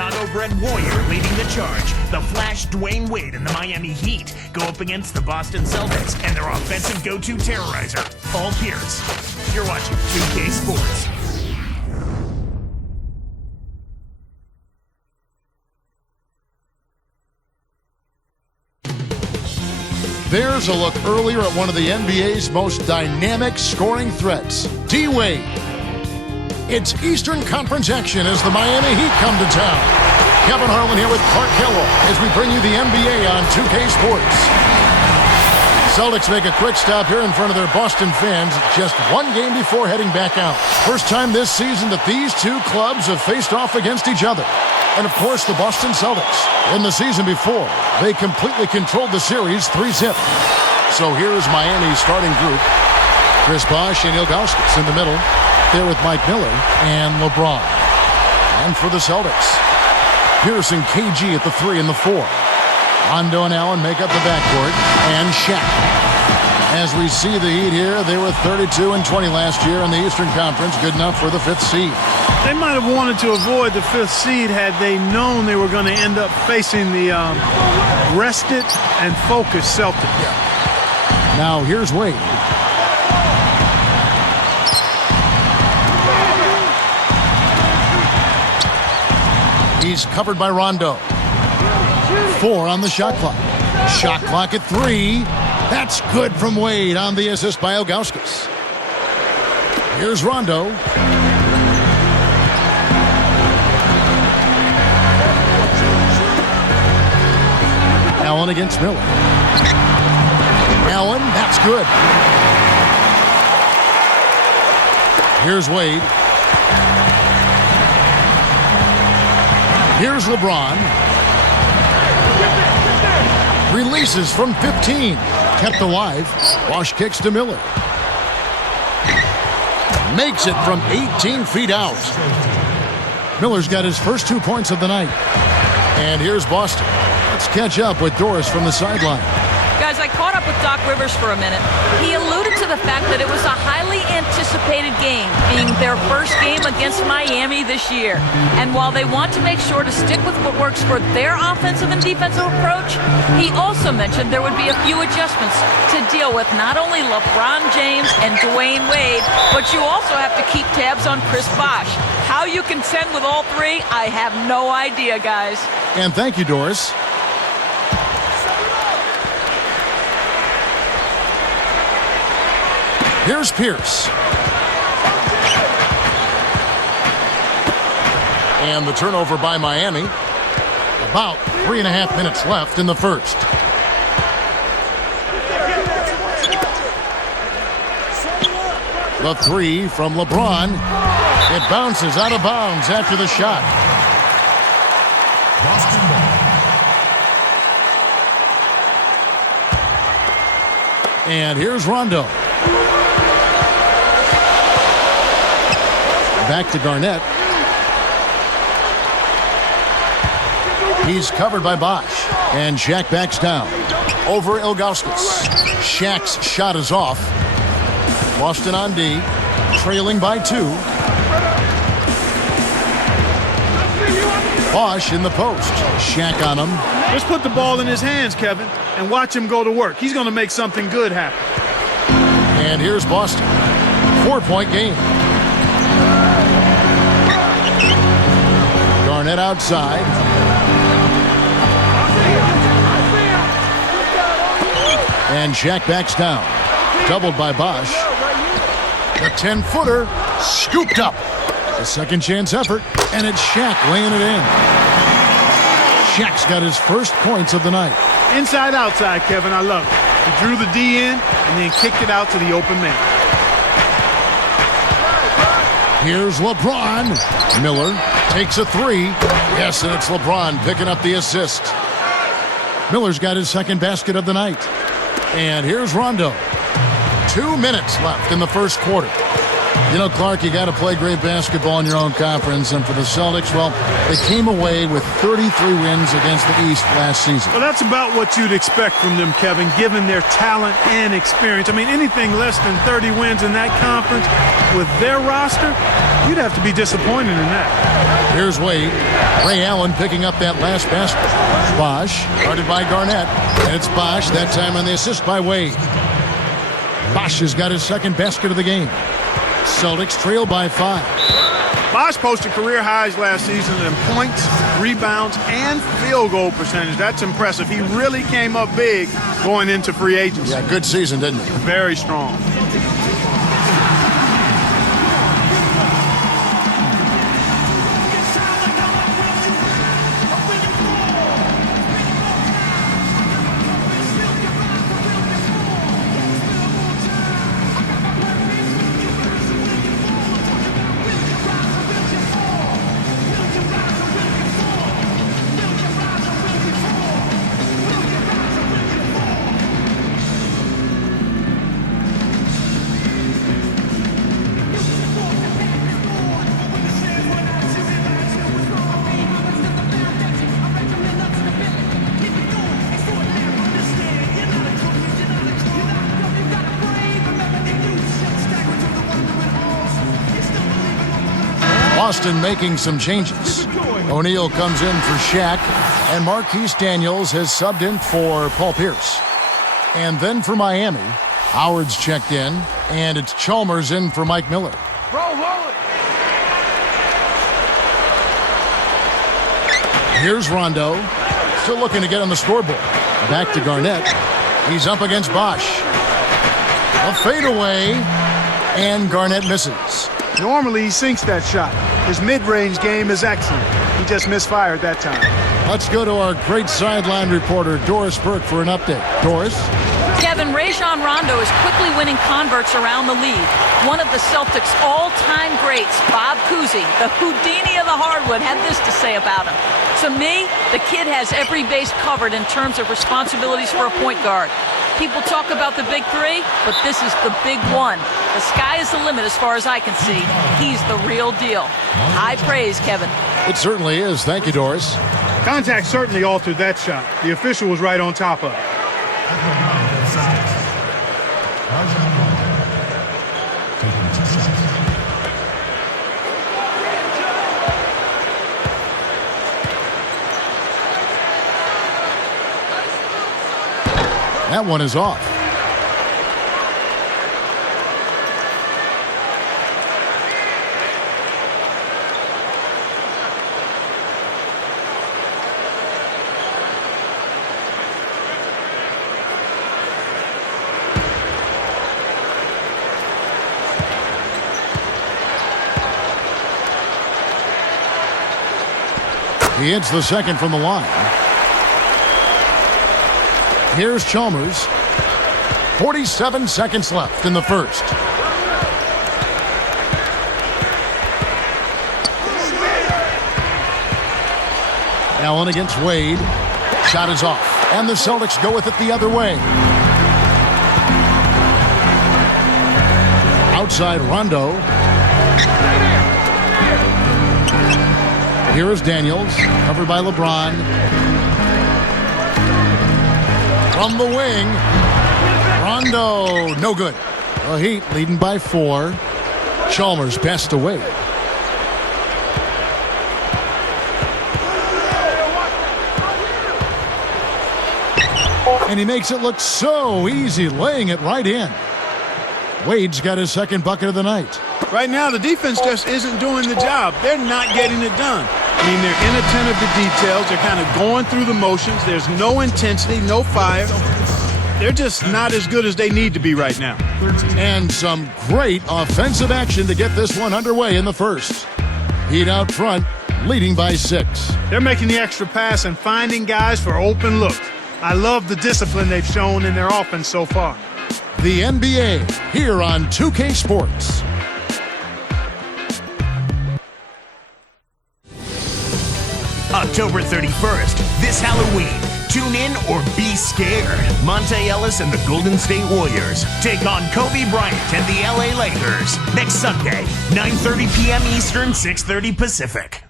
Chicago-bred warrior leading the charge. The Flash Dwayne Wade and the Miami Heat go up against the Boston Celtics and their offensive go-to terrorizer, Paul Pierce. You're watching 2K Sports. There's a look earlier at one of the NBA's most dynamic scoring threats, D-Wade. It's Eastern Conference action as the Miami Heat come to town. Kevin Harlan here with Clark Kellogg as we bring you the NBA on 2K Sports. Celtics make a quick stop here in front of their Boston fans just one game before heading back out. First time this season that these two clubs have faced off against each other. And of course, the Boston Celtics. In the season before, they completely controlled the series 3-0. So here's Miami's starting group. Chris Bosh and Ilgauskas in the middle. There with Mike Miller and LeBron. And for the Celtics, Pierce and KG at the 3 and the 4. Rondo and Allen make up the backcourt. And Shaq. As we see the Heat here, they were 32-20 last year in the Eastern Conference. Good enough for the 5th seed. They might have wanted to avoid the 5th seed had they known they were going to end up facing the rested and focused Celtics. Now here's Wade. He's covered by Rondo. 4 on the shot clock. Shot clock at 3. That's good from Wade on the assist by Ilgauskas. Here's Rondo. Allen against Miller. Allen, that's good. Here's Wade. Here's LeBron. Releases from 15. Kept alive. Bosh kicks to Miller. Makes it from 18 feet out. Miller's got his first 2 points of the night. And here's Boston. Let's catch up with Doris from the sideline. Guys, I caught up with Doc Rivers for a minute. He alluded to the fact that it was a highly anticipated game, being their first game against Miami this year. And while they want to make sure to stick with what works for their offensive and defensive approach, he also mentioned there would be a few adjustments to deal with not only LeBron James and Dwayne Wade, but you also have to keep tabs on Chris Bosh. How you contend with all three, I have no idea, guys. And thank you, Doris. Here's Pierce. And the turnover by Miami. About 3.5 minutes left in the first. The 3 from LeBron. It bounces out of bounds after the shot. And here's Rondo. Back to Garnett. He's covered by Bosh. And Shaq backs down. Over Ilgauskas. Shaq's shot is off. Boston on D. Trailing by 2. Bosh in the post. Shaq on him. Let's put the ball in his hands, Kevin, and watch him go to work. He's going to make something good happen. And here's Boston. 4-point game. Garnett outside. And Shaq backs down. Doubled by Bosh. The 10-footer scooped up. A second chance effort, and it's Shaq laying it in. Shaq's got his first points of the night. Inside, outside, Kevin, I love it. He drew the D in and then kicked it out to the open man. Here's LeBron. Miller takes a 3. Yes, and it's LeBron picking up the assist. Miller's got his second basket of the night. And here's Rondo. 2 minutes left in the first quarter. You know, Clark, you got to play great basketball in your own conference. And for the Celtics, well, they came away with 33 wins against the East last season. Well, that's about what you'd expect from them, Kevin, given their talent and experience. I mean, anything less than 30 wins in that conference with their roster, you'd have to be disappointed in that. Here's Wade. Ray Allen picking up that last basket. Bosch, guarded by Garnett. And it's Bosch, that time on the assist by Wade. Bosch has got his second basket of the game. Celtics trail by 5. Bosch posted career highs last season in points, rebounds, and field goal percentage. That's impressive. He really came up big going into free agency. Yeah, good season, didn't he? Very strong. Boston making some changes. O'Neal comes in for Shaq, and Marquise Daniels has subbed in for Paul Pierce. And then for Miami, Howard's checked in, and it's Chalmers in for Mike Miller. Here's Rondo, still looking to get on the scoreboard. Back to Garnett. He's up against Bosch. A fadeaway, and Garnett misses. Normally, he sinks that shot. His mid-range game is excellent. He just misfired that time. Let's go to our great sideline reporter, Doris Burke, for an update. Doris? Kevin, Rajon Rondo is quickly winning converts around the league. One of the Celtics' all-time greats, Bob Cousy, the Houdini of the hardwood, had this to say about him. To me, the kid has every base covered in terms of responsibilities for a point guard. People talk about the big three, but this is the big one. The sky is the limit as far as I can see. He's the real deal. High praise, Kevin. It certainly is. Thank you, Doris. Contact certainly altered that shot. The official was right on top of it. That one is off. He hits the second from the line. Here's Chalmers. 47 seconds left in the first. Allen against Wade. Shot is off. And the Celtics go with it the other way. Outside Rondo. Here is Daniels. Covered by LeBron. From the wing. Rondo. No good. The Heat leading by 4. Chalmers passed away. And he makes it look so easy, laying it right in. Wade's got his second bucket of the night. Right now, the defense just isn't doing the job. They're not getting it done. I mean, they're inattentive to details. They're kind of going through the motions. There's no intensity, no fire. They're just not as good as they need to be right now. And some great offensive action to get this one underway in the first. Heat out front, leading by 6. They're making the extra pass and finding guys for open looks. I love the discipline they've shown in their offense so far. The NBA, here on 2K Sports. October 31st, this Halloween, Tune in or be scared. Monte Ellis and the Golden State Warriors take on Kobe Bryant and the LA Lakers next Sunday, 9:30 p.m. Eastern, 6:30 Pacific.